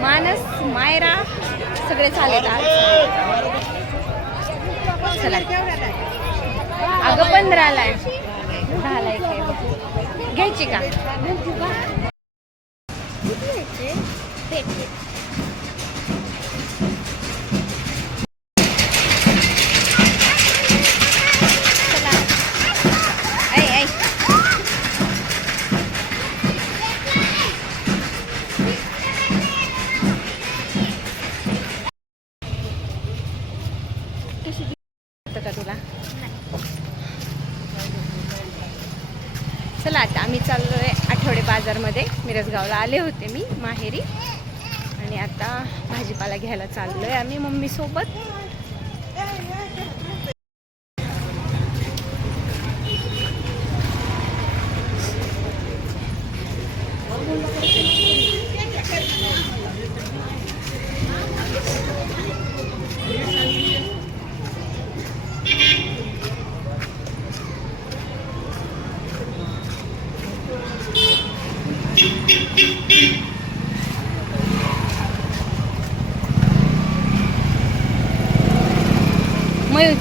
मानस मायरा सगळे चालत आज. चला. अगं पंधराला आहे दहाला एक घ्यायची का? मिरजगावला आले होते मी माहेरी. आणि आता भाजीपाला घ्यायला चाललो आहे आम्ही मम्मीसोबत. मयूर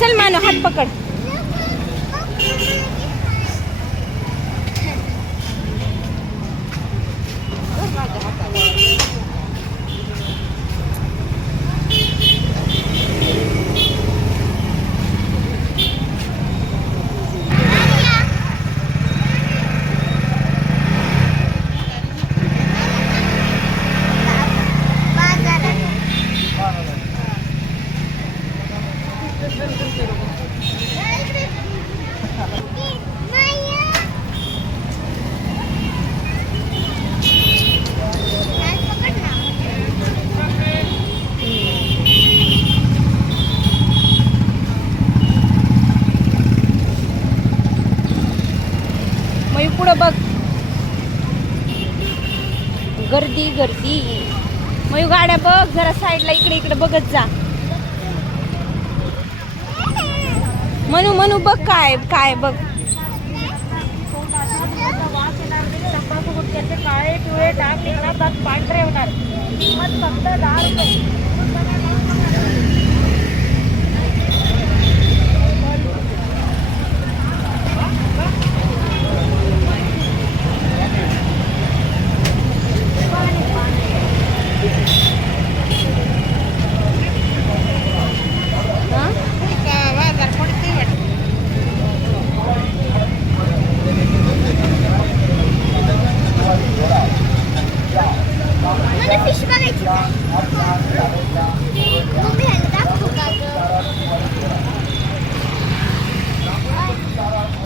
चल मानो हात पकड. मी पुढं बघ. गर्दी गर्दी. मग गाड्या बघ जरा साईडला इकडे इकडे बघत जा. म्हणू म्हणू बघ काय काय बघ. काळे पिवळे डाग निघणार पांढरे होणार. किंमत फक्त दहा रुपये हा? मला फिश बघायची का? मम्मी ह्याला दाखवू का गं?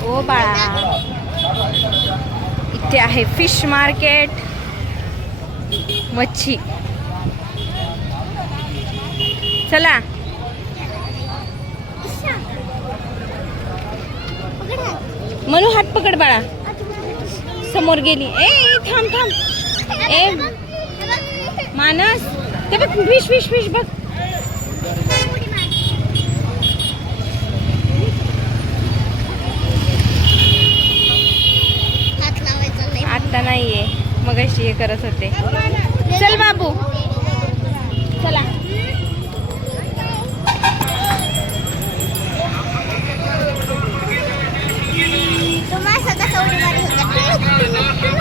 ओ बाळा. इथे आहे फिश मार्केट. मच्छी. चला. हात. मनू हात पकड बाळा. समोर गेली. ए थांब थांब. ए मानस. ते बघ फिश फिश फिश बघ. आता नाहीये. मग अशी हे करत होते. चल बाबू. चला. तो मासा कसा उडी मारत होता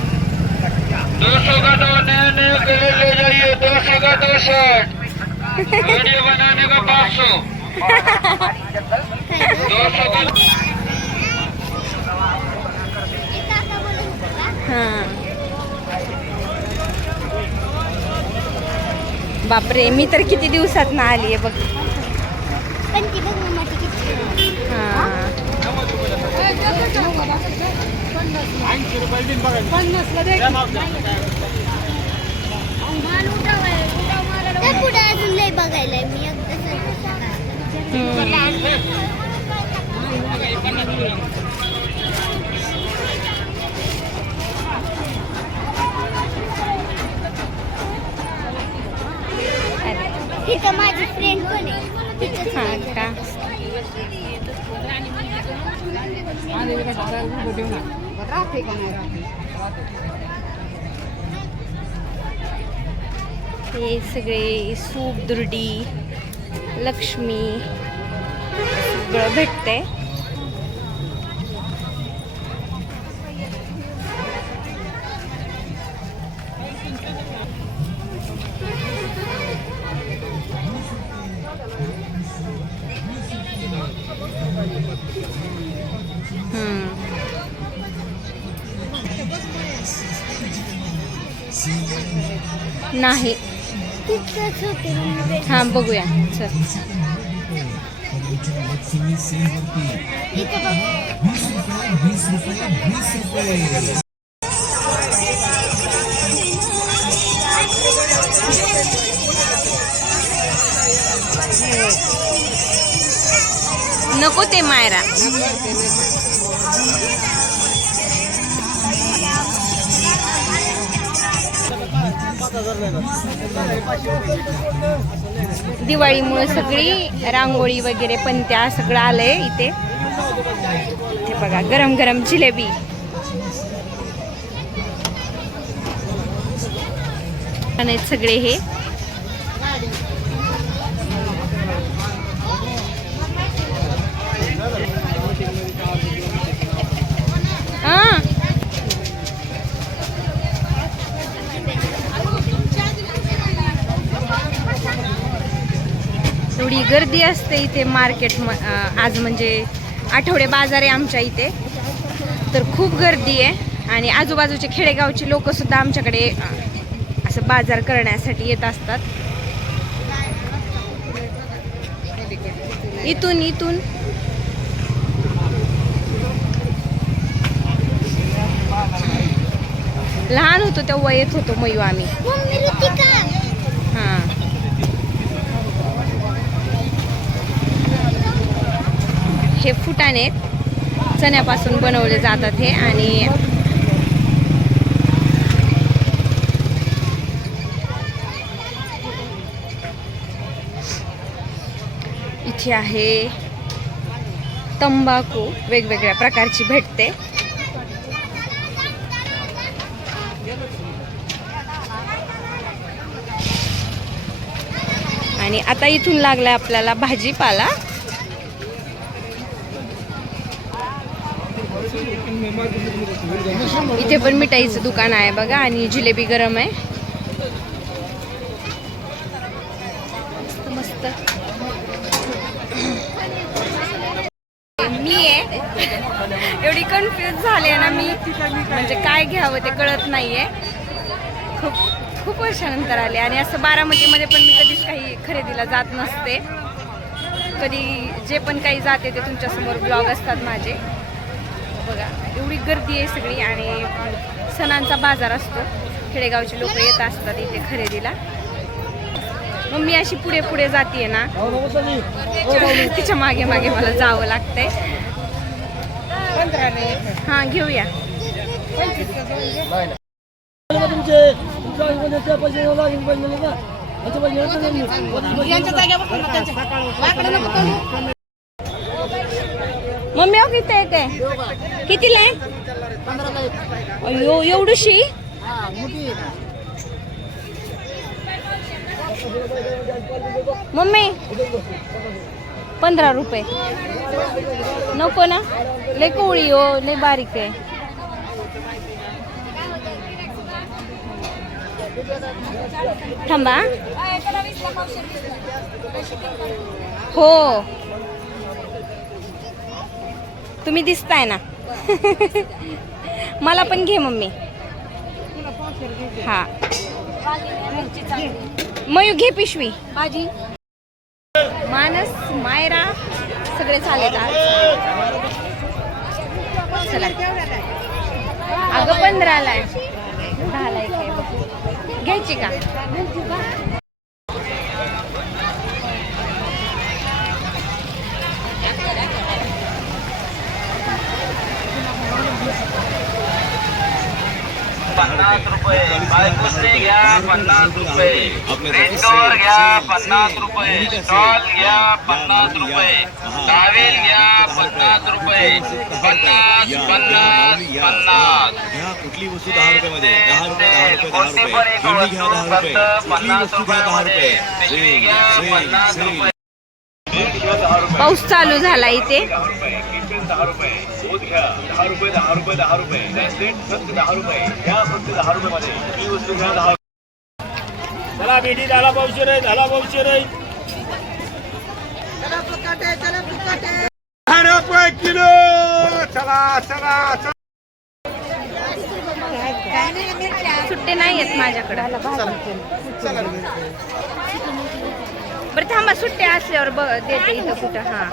दो सौ का दो नए नए कलर ले जाइए दो वीडियो बनाने का पाँच सौ दो सौ? हा. बापरे मी तर किती दिवसात ना आली आहे बघ. हा. त्या पुढे अजून लय बघायला मी तिथं माझी फ्रेंड पण आहे. तिथंच हा माझ्या. का? हे सगळे सूप दुर्डी लक्ष्मी सगळं भेटते नाही. हा बघूया. चल. नको ते मायरा. दिवाळीमुळे सगळी रांगोळी वगैरे पणत्या सगळं आलंय इथे. इथे बघा गरम गरम जिलेबी. आणि सगळे हे एवढी गर्दी असते इथे मार्केट म आज म्हणजे आठवडे बाजार आहे आमच्या इथे. तर खूप गर्दी आहे. आणि आजूबाजूचे खेडेगावचे लोकसुद्धा आमच्याकडे असं बाजार करण्यासाठी येत असतात. इथून इथून. लहान होतो तेव्हा येत होतो मयू आम्ही मम्मी ऋतिका हां हे फुटाणे चण्यापासून बनवले जातात हे आणि इथे आहे तंबाखू वेगवेगळ्या प्रकारची भेटते. आणि आता इथून लागला आपल्याला भाजीपाला. इथे पण मिठाईचं दुकान आहे बघा आणि जिलेबी गरम आहे. मस्त मी आहे. एवढी कन्फ्युज झाले ना मी. म्हणजे काय घ्यावं ते कळत नाहीये. खूप खूप वर्षानंतर आले. आणि असं बारामतीमध्ये पण मी कधीच काही खरेदीला जात नसते. कधी जे पण काही जाते ते तुमच्यासमोर ब्लॉग असतात माझे. बघा एवढी गर्दी आहे सगळी आणि सणांचा बाजार असतो. खेडेगावचे लोक येत असतात इथे खरेदीला. मग मी अशी पुढे पुढे जाते ना. तिच्यामागे मागे मला जावं लागतंय. हां घेऊया. मम्मी अहो किती आहे ते? कितीला आहे? अयो एवढीशी? मम्मी पंधरा रुपये. नको ना? लय कोळी हो लय बारीक आहे. थांबा हो. तुम्ही दिसताय ना. मला पण घे मम्मी. हा. मयू घे पिशवी. भाजी. मानस मायरा सगळे चालेल चला. अगं पंधराला आहे. दहाला एक. घ्यायची का? पन्नास रुपये बायकुस्ती घ्या पन्नास रुपये रिंगवर घ्या पन्नास रुपये स्टॉल घ्या पन्नास रुपये टावेल घ्या पन्नास रुपये पन्नास पन्नास पन्नास. कुठली वस्तू दहा रुपयामध्ये दहा रुपये दहा रुपये दहा रुपये. भेंडी घ्या दहा रुपये. कुठली वस्तू घ्या दहा रुपये. सेल सेल सेल पाऊस चालू झाला इथे. दहा रुपये. घ्या दहा रुपये दहा रुपये दहा रुपये. फक्त दहा रुपये. घ्या फक्त दहा रुपयामध्ये. कुठली वस्तू घ्या दहा चला भेटी झाला पावशे रे झाला पावशे रे सुट्टे नाही आहेत माझ्याकडे. बरं थांबा सुट्टे असल्यावर बघ देते इथं कुठं हा.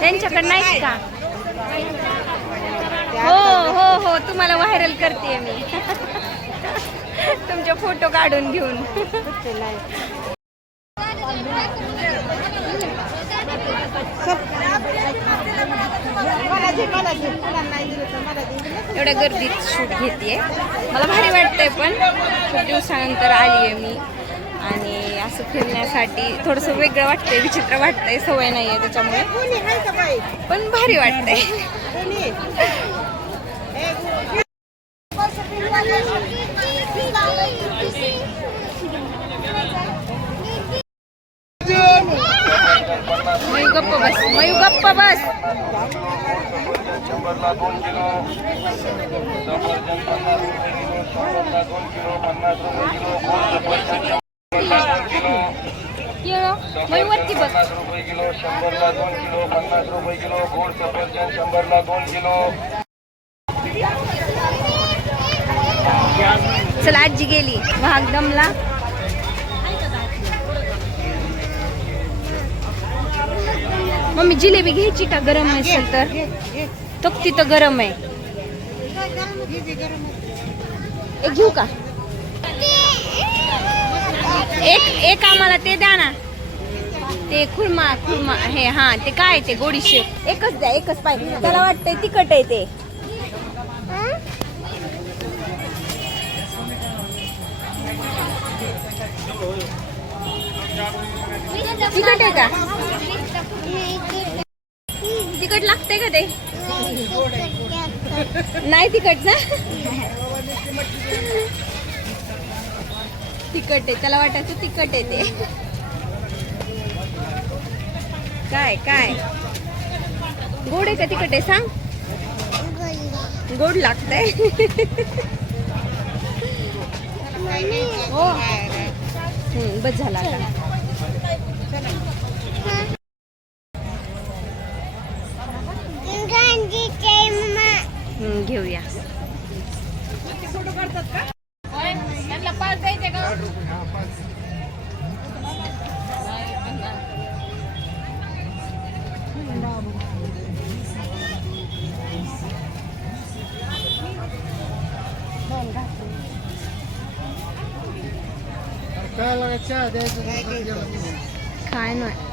त्यांच्याकडे नाही. का? हो हो हो तुम्हाला व्हायरल करते मी. तुमचे फोटो काढून घेऊन. एवढ्या गर्दीत शूट घेते मला भारी वाटतंय पण. खूप दिवसानंतर आली आहे मी. आणि असं फिरण्यासाठी थोडंसं वेगळं वाटतंय विचित्र वाटतंय सवय नाही आहे त्याच्यामुळे पण भारी वाटतंय मयू गप्प बस मयू गप्प बस शंभरला दोन किलो सफरचंद पन्नास रुपये किलो दोन किलो पन्नास रुपये किलो दोन किलो बस पन्नास रुपये किलो शंभरला दोन किलो पन्नास रुपये किलो गोड सफरचंद शंभरला दोन किलो चला आजी गेली. भागदमला. दमला मम्मी जिलेबी घ्यायची का? गरम असेल तर. तो तिथं गरम आहे. एक घेऊ का? एक एक आम्हाला ते द्या ना. ते खुर्मा खुर्मा हे हा ते काय ते गोडीशे एकच द्या एकच पाहिजे त्याला वाटतंय तिखट आहे ते. तिखट आहे का? तिखट लागते का ते? नाही तिखट ना? तिखट आहे त्याला वाटायचं तिखट आहे ते. काय काय? गोड आहे का तिखट आहे सांग? गोड लागतंय. हो. बस झाला काय नाही.